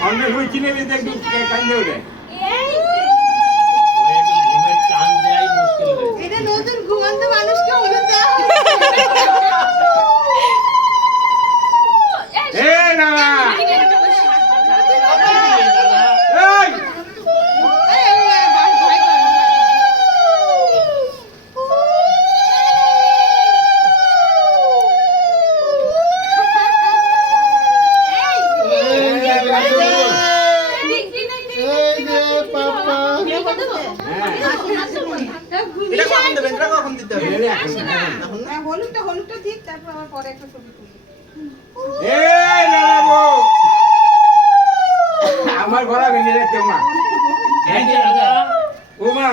আমাদের বই কিনে নিতে একটু কান্দে ওঠে এটা নতুন ঘুমন্ত মানুষকে অনুদান হলুদটা হলুদটা ঠিক তারপর আবার পরে একটা ছবি তুলি আমার গলা ভেঙে যাচ্ছে মা যে ও মা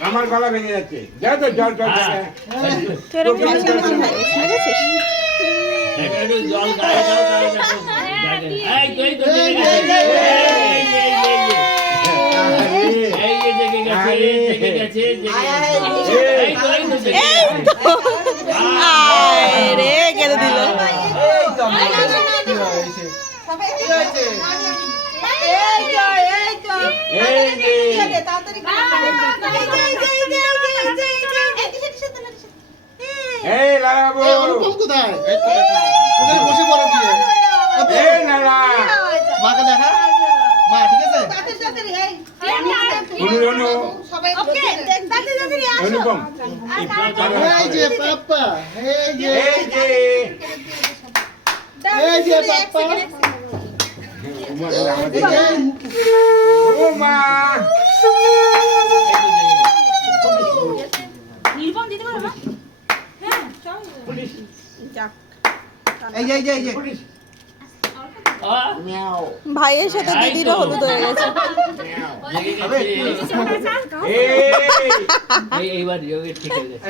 আমার গলা ভেঙে যাচ্ছে যাও তো জল জল জল। রে কেঁদে দিল। এই লাগাবো কোথায় কোথায় বসে কি এই দেখা। মা ঠিক আছে? En op hem. Hey je papa. Hey je. Hey je papa. Oma. Hey je. In Japan zitten we dan. Hey. Politie. Ja. Hey je je je. Politie. ভাইয়ের সাথে দিদিরও হলুদ হয়ে গেছে এইবার যোগে ঠিক হয়ে গেছে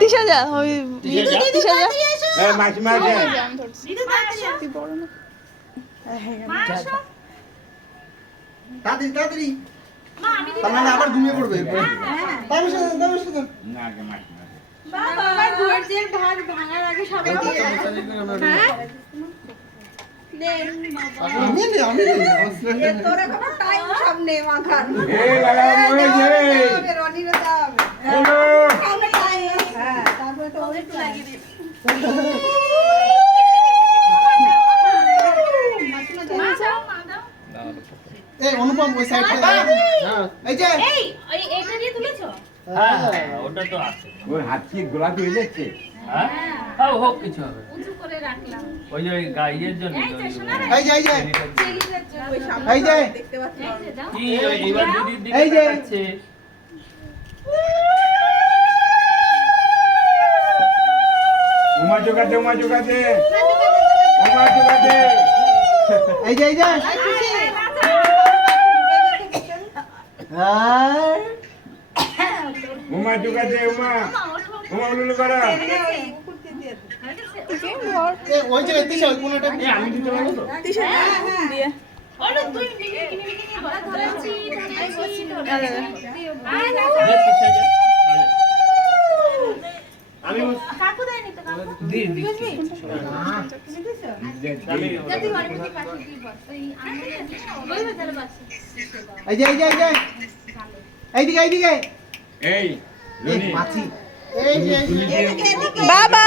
দিশা যা ওই দিশা যা। মাসিমা যা বড় না তাড়াতাড়ি তাড়াতাড়ি তাহলে আবার ঘুমিয়ে পড়বে। হ্যাঁ, হ্যাঁ। না আগে মাসিমা বাবা ভাঙার আগে সবাই আমি নেই আমি নেই তোর এখনও টাইম সামনে মাখার এই দাদা বউ এই যে। রনিরও দাও হ্যালো সামনে টাইম হ্যাঁ তারপরে তো ওদের লাগিয়ে দিই এই অনুপম ওই সাইড থেকে এই যে। হ্যাঁ, হ্যাঁ, ওটা তো আছে। ওর হাত কি গোলাপি হয়ে যাচ্ছে? হ্যাঁ। হ্যাঁ, হোক কিছু হবে ওই যে গাইয়ের জন্য এই যে এই যে এই যে। দেখতে পাচ্ছি কি দিদির দিকে এই যে। উমা চোকাতে উমা চোকাতে উমা চোকাতে এই যে এই যে। উমা চোকাতে উমা। উমা উলুলু করো। ধর। ওই যে তিশা ওই কোনাটা আমি দিতে পারব তো? হ্যাঁ, তিশা হ্যাঁ, দিয়ে। আমি বাবা!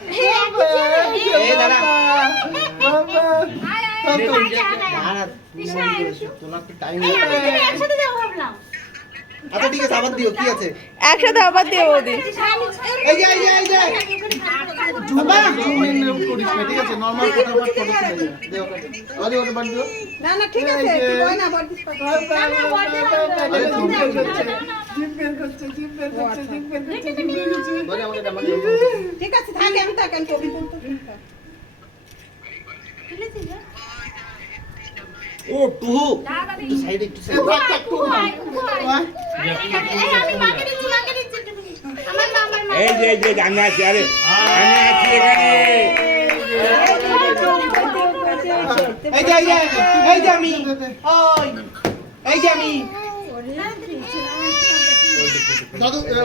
টাইম ঠিক আছে আবার দিও কি আছে? একসাথে আবার দিয়ে বৌদি। এই যে এই যে এই যে। বাবা জুম ইন করিস না ঠিক আছে নরমাল ফটোফট ফটো তুলে দিও আরে ওটা বাদ দিও না না ঠিক আছে তুই বল না বল কিছু কথা। আরে জুম করছে জিম বের করছে জিম বের করছে জিম বের করছে জিম বের করছে বলে আমাকে আমাকে ঠিক আছে থাক আমি থাক আমি ছবি তুলতে ও টুহু। সাইডে একটু সাইডে। টুহু আমি আরে আমি আছি এখানে। এই যে এই যে যে আমি।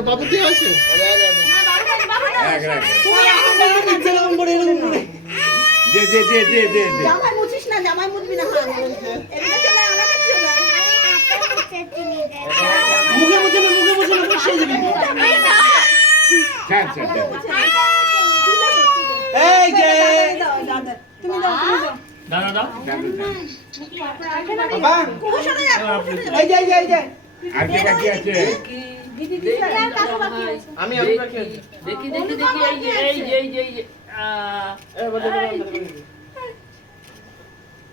বাবু দিয়ে আছে? দে দে দে দে দে না হ্যাঁ, জামাই মুদবি না হান এদিকে চলে আমাকে চলে মুখে মুখে মুখে মুখে মুখে সেই যাবি। এই যে। তুমি দাও তুমি দাও। দাদা দাও বাবা। এই যে এই যে আর কি বাকি আছে? আমি আমি বাকি আছি। দেখি দেখি দেখি এই যে এই যে এই যে আ এ বলে বলে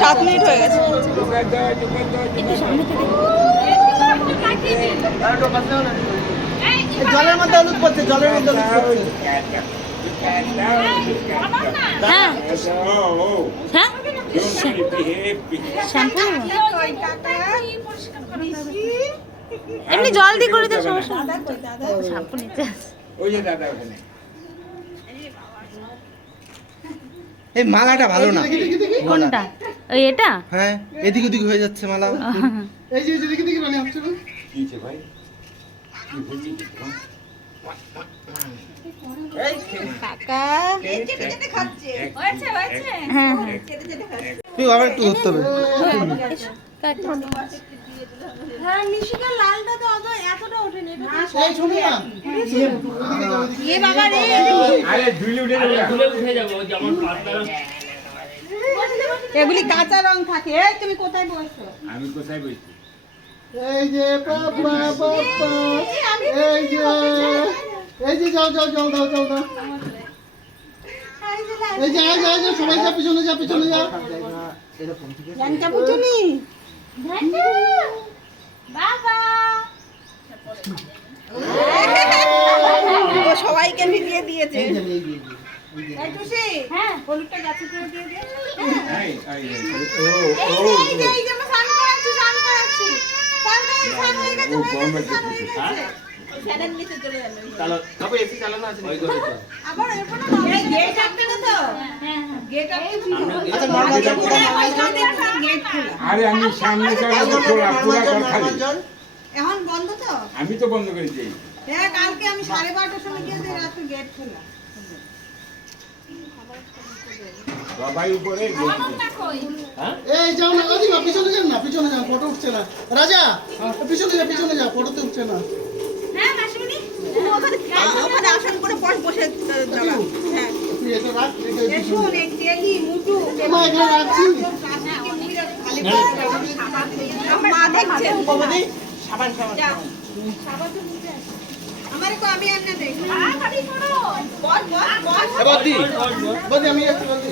সাত মিনিট হয়ে গেছে একটু সামনে থেকে জলের মধ্যে হলুদ পড়ছে জলের মধ্যে হলুদ পড়ছে। হ্যাঁ। হ্যাঁ? শ্যাম্পু? এমনি জল দিয়ে করে শ্যাম্পু নিতে ওই যে দাদা ওখানে। এই মালাটা ভালো না। কোনটা? ওই এটা? হ্যাঁ এদিক ওদিক হয়ে যাচ্ছে মালা। এই যে দেখি দেখি রানী আসছে কি ভাই? হ্যাঁ, হ্যাঁ। তুই আবার একটু ধরতে হবে। এগুলি কাঁচা রং থাকে। তুমি কোথায় বসছো আমি কোথায় বসছি এই যে পাপা পাপা এই যে এই যে যাও যাও যাও দাও যাও দাও এই যে আয় আয় সবাই যা পিছনে যা পিছনে যা এরকম সবাইকে মিলিয়ে দিয়েছে আমি এখন বন্ধ তো? আমি তো বন্ধ করে দিই হ্যাঁ কালকে আমি সাড়ে বারোটার সময় গিয়ে রাত্রে গেট খোলা। সবাই উপরে হ্যাঁ? এই যাও না ওদিকে পিছনে যান না পিছনে যান ফটো উঠছে না। রাজা পিছনে যা পিছনে যা ফটোতে উঠছে না। হ্যাঁ মাসিমণি? ওখানে ওখানে আসন করে বস বসে দাঁড়া হ্যাঁ। এটা রাখ রেখে এ শোন এই তেলি মুটু। মা এখানে রাখছি। মা দেখছে। বাবাদি সাবান সাবান আমার কো আমি আননা দেই আর খালি করো বস বস বস এবার দি বদি আমি একটু বদি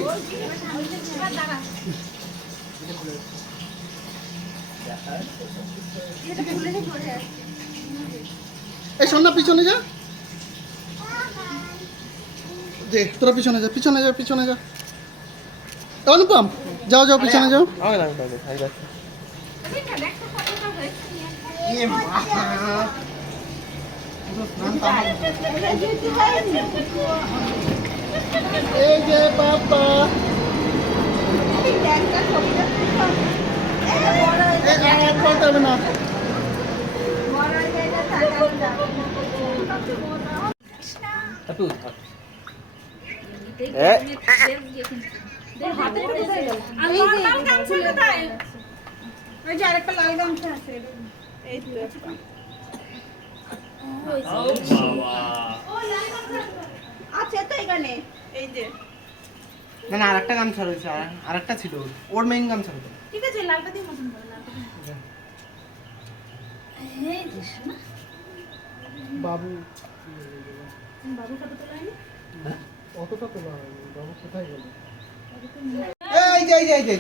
এই শোন না পিছনে যা। দে তোরা পিছনে যা পিছনে যা পিছনে যা। অনুপম যাও যাও পিছনে যাও। এ মা। পুরো স্নান তামাক। এই যে বাবা এই আর করতে হবে না ওই যে আরেকটা লাল গামছা আছে এই তো ও বাবা আছে তো এখানে। এই যে। না না আরেকটা গামছা রয়েছে আর- আরেকটা ছিল। ওর। মেইন গামছা ওটা। ঠিক আছে লালটা দিয়ে মতন করো লালটা বাবু। বাবু ফটো তোলা হয়নি? অতটা তো বাবু কোথায় গেল? এই যে এই যে, এই যে